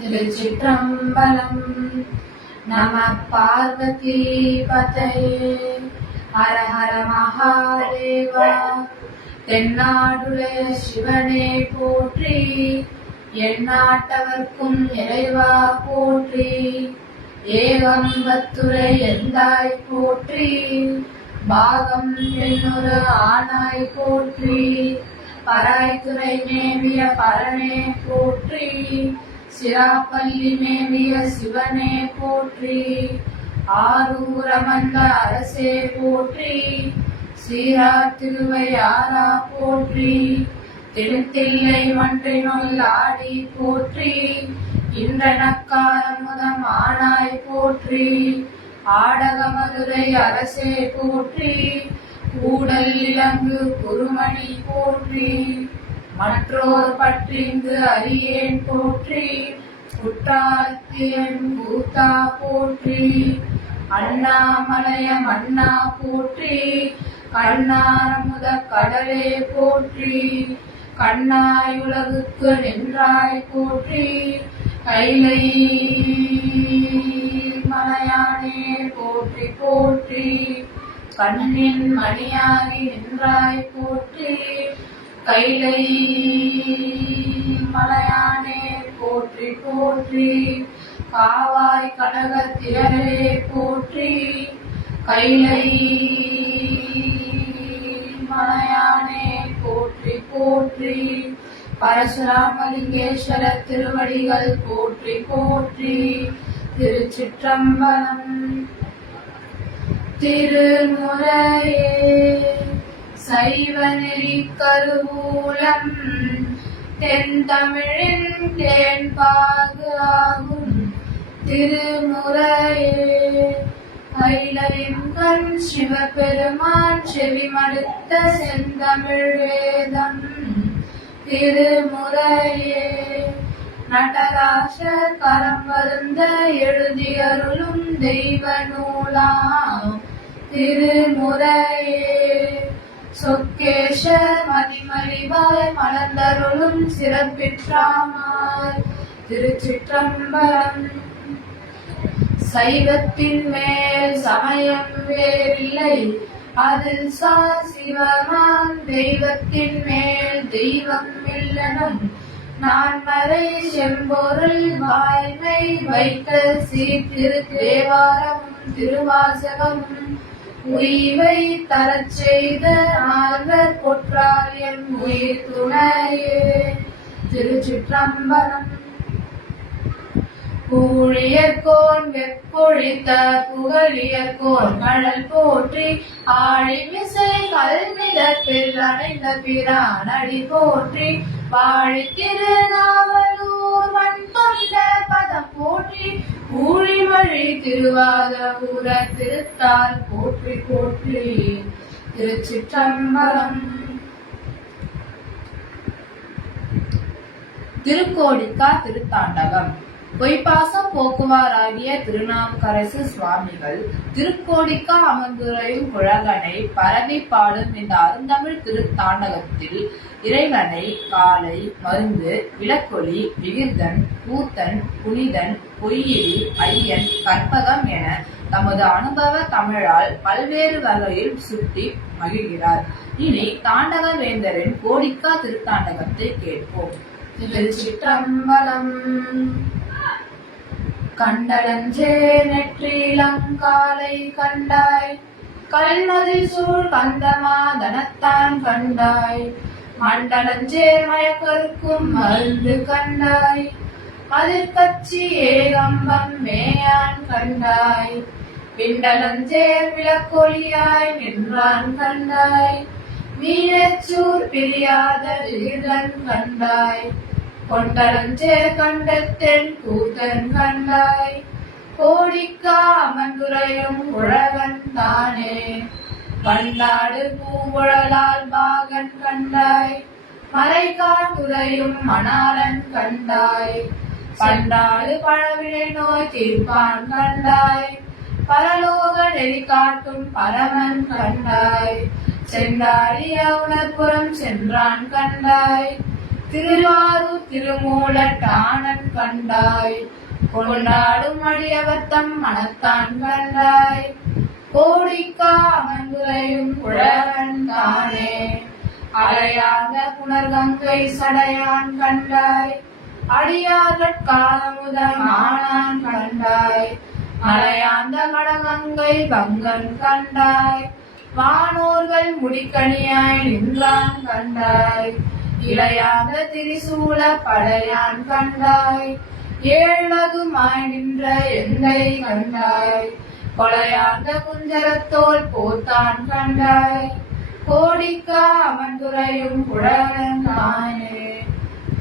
திருச்சிற்றம்பலம். நம பார்வதி பதையே. ஹர ஹர மகாதேவா. தென்னாடுடைய சிவனே போற்றி, எந்நாட்டவர்க்கும் இறைவா போற்றி. ஏகம்பத்துரை எந்தாய் போற்றி, பாகம் பெண்ணுரு ஆனாய் போற்றி. பராய்த்துறை மேவிய பரனே போற்றி, சிராப்பள்ளி மேவிய சிவனே போற்றி. ஆரூரமந்த அரசே போற்றி, சீரா திருவையாரா போற்றி. திருத்தில்லை மன்றினுள் ஆடி போற்றி, இன்றனக்காரமுதம் ஆனாய் போற்றி. ஆடக மதுரை அரசே போற்றி, கூடல் இலங்கு குருமணி போற்றி. மற்றோர் பற்றிங்கு அறியேன் போற்றி, குற்றாலத்தியன் கூத்தா போற்றி. அண்ணாமலைய மன்னா போற்றி, கண்ணாரமுத கடலே போற்றி. கண்ணாய் உலகுக்கு நின்றாய் போற்றி, கைலை மலையானே போற்றி போற்றி. கண்ணின் மணியாகி நின்றாய் போற்றி, கைலை மலையானே போற்றி போற்றி. காவாய் கனக திரளே போற்றி, கைலை மலையானே போற்றி போற்றி. பரசுராமலிங்கேஸ்வர திருவடிகள் போற்றி போற்றி. திருச்சிற்றம்பலம். திருமுறையே சைவ நெறி கருவூலம், தென் தமிழின் தேன்பாகு ஆகும் திருமுறையே. கைலையும் கண் சிவபெருமான் செவிமடுத்த செந்தமிழ் வேதம் திருமுறையே. நடராசர் கரம் வருந்த எழுதியருளும் தெய்வ நூலாம் திருமுறையே. சொக்கேஷர் மதிமலிவாய் மலர்ந்தருளும் சிறப்பிற்றாமாய் திருச்சிற்றம்பலம். சைவத்தின் மேல் சமயம் வேறில்லை, அதில் சிவமான் தெய்வத்தின் மேல் தெய்வம் இல்லனும். நான்மறை செம்பொருள் வாய்மை வைத்த சீர்திரு தேவாரமும் திருவாசகமும் உய்வை தரச் செய்த ஆர்வர் பொற்றாரியம் உயிர் துணையே திருச்சிற்றம்பலம். கூழியர்கோன் வெப்பொழித்த புகழியர்கோன் கடல் போற்றி, ஆழிமிசை கல்மிதப்பில் அணைந்த பிரானடி போற்றி. வாழி திருநாவலூர் மண் தொண்ட பதம் போற்றி, ஊழிமழி திருவாத ஊர திருத்தால் போற்றி போற்றி. திருச்சிற்றம்பலம். திருக்கோடிக்கா திருத்தாண்டகம். பொய்ப்பாசம் போக்குவாராகிய திருநாவுக்கரசு சுவாமிகள் திருக்கோடிக்கா அமர்ந்துரையும் குழகனை பரவி பாடும் இந்த அருந்தமிழ் திருத்தாண்டகத்தில் இறைவனை காலை, மருந்து, விளக்கொலி, விகிர்தன், கூத்தன், புனிதன், பொய்யிலி, ஐயன், கற்பகம் என தமது அனுபவ தமிழால் பல்வேறு வகையில் சுட்டி மகிழ்கிறார். இனி தாண்டக வேந்தரின் கோடிக்கா திருத்தாண்டகத்தை கேட்போம். திருச்சிற்றம்பலம். கண்டலஞ்சே நெற்றிலங்காலை கண்டாய், கல்மதில் சூழ் கந்தமாதனத்தான் கண்டாய். மண்டலஞ்சே மயக்கருக்கும் மருந்து கண்டாய், மதிர்கச்சி ஏகம்பம் மேயான் கண்டாய். பிண்டலஞ்சே விளக்கொலியாய் நின்றான் கண்டாய், மீனச்சூர் பிரியாத விகிதன் கண்டாய். கொண்டலஞ்சே கண்டத்தென் கூத்தன் கண்டாய், கோடிக்கா அமர்ந்துரையும் உழவன் தானே. பண்டாடு பூங்குழலால் பாகன் கண்டாய், மறைகாட்டுரையும் மணாலன் கண்டாய். பண்டாடு பழவினை நோய் தீர்ப்பான் கண்டாய், பரலோக நெறி காட்டும் பரமன் கண்டாய். சென்றாடிய உணர்புறம் சென்றான் கண்டாய், திருவாரூர் திருமூலட்டானன் கண்டாய் கொண்டாடும் அடியவர்த்தம் மனத்தான் கண்டாய் கோடிக்கா அமர்ந்துரையும் குழவன் தானே அலையாத புனர்கங்கை சடையான் கண்டாய் அடியார்கள் காலமுதம் ஆனான் கண்டாய் மலையாந்த மடகங்கை பங்கன் கண்டாய் வானோர்கள் முடிக்கணியாய் நின்றான் கண்டாய் இளையாத திரிசூல படையான் கண்டாய் ஏழகுமாய் நின்ற எந்தை கண்டாய் கொலையாந்த குஞ்சரத்தோல் போத்தான் கண்டாய் கோடிக்கா அமர்ந்துரையும் குழவன் தானே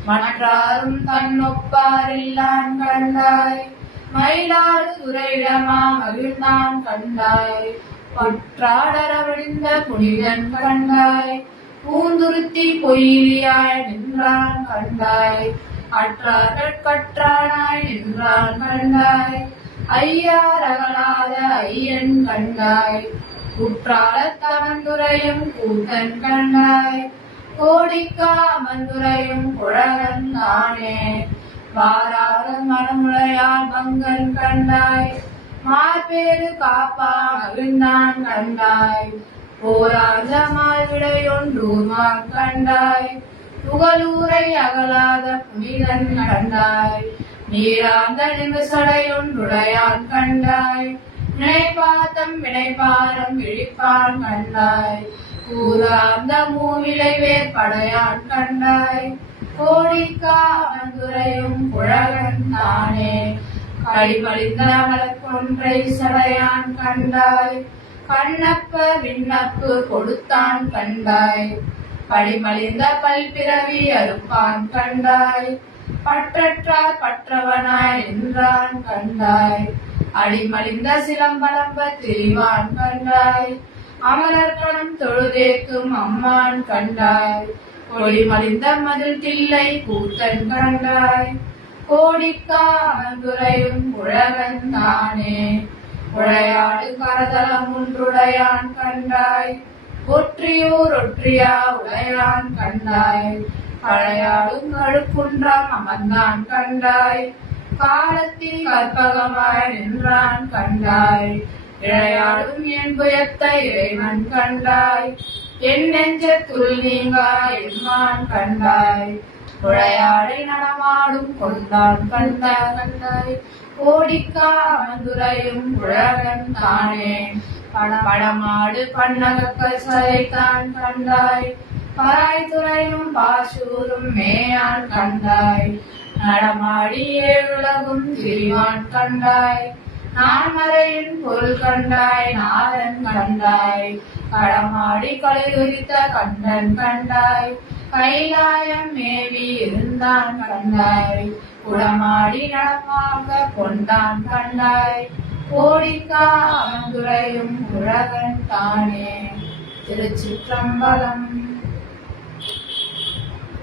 மற்றாரும் தன்னொப்பாரில்லான் கண்டாய் மயிலாடு துறையிடமா மகிழ்ந்தான் கண்டாய் பற்றாடரவழிந்த புனிதன் கண்டாய் பூந்துருத்தி பொய்யிலியாய் நின்றான் கண்டாய் அற்றார்கள் கற்றானாய் நின்றான் கண்டாய் ஐயார் அகலாத ஐயன் கண்டாய் குற்றால தவந்துரையும் கூத்தன் கண்டாய் கோடிக்கா அமர்ந்துரையும் குழகன் தானே வாராத மனமுளையால் பங்கன் கண்டாய் மார்பேறு காப்பா மகிழ்ந்தான் கண்டாய் போராத மார்விடையொன்றூர்மான் கண்டாய் புகழூரை அகலாத புனிதன் கண்டாய் நீராந்த நிமிசடையொன்றுடையான் கண்டாய் வினைபாத்தம் வினைபாரம் விழிப்பான் கண்டாய் கூறார்ந்த மூவிலை வேற்படையான் கண்டாய் கோடிக்கா அமர்ந்துரையும் குழகன் தானே கடிபழிந்த மலக்கொன்றை சடையான் கண்டாய் கண்ணப்ப விண்ணப்பு கொடுத்தான் கண்டாய் படிமலிந்த பல்பிறவி அறுப்பான் கண்டாய் பற்றற்றார் பற்றவனாய் நின்றான் கண்டாய் அடிமலிந்த சிலம்பலம்ப திரிவான் கண்டாய் அமரர்கணம் தொழுதேக்கும் அம்மான் கண்டாய் கொடிமலிந்த மதில் தில்லை கூத்தன் கண்டாய் கோடிக்கா அமர்ந்துரையும் குழகன் தானே உழையாடு கரதலம் ஒன்றுடையான் கண்டாய் ஒற்றியூர் ஒற்றியா உடையான் கண்டாய் கழையாடும் கழுக்குன்றம் அமர்ந்தான் கண்டாய் காலத்தில் கற்பகமாய் நின்றான் கண்டாய் இழையாடும் என் புயத்தை இறைவன் கண்டாய் என் நெஞ்சத்துள் நீங்கா எம்மான் கண்டாய் உழையாடை நடமாடும் கொண்டான் கண்டாய் கோடிக்கா அமர்ந்துரையும் குழகன் தானே படமாடு பன்னகக்கல் சதைத்தான் கண்டாய் பராய்துறையும் பாசூரும் மேயான் கண்டாய் நடமாடி ஏழுலகும் திரிவான் கண்டாய் நான்மறையின் பொருள் கண்டாய் நாதன் கண்டாய் கடமாடி கலையுரித்த கண்டன் கண்டாய் கைலாயம் மேவி இருந்தான் கண்டாய் குடமாடி நடமாக கொண்டான் கண்டாய் கோடிக்கா அமர்ந்துரையும் குழகன் தானே. திருச்சிற்றம்பலம்.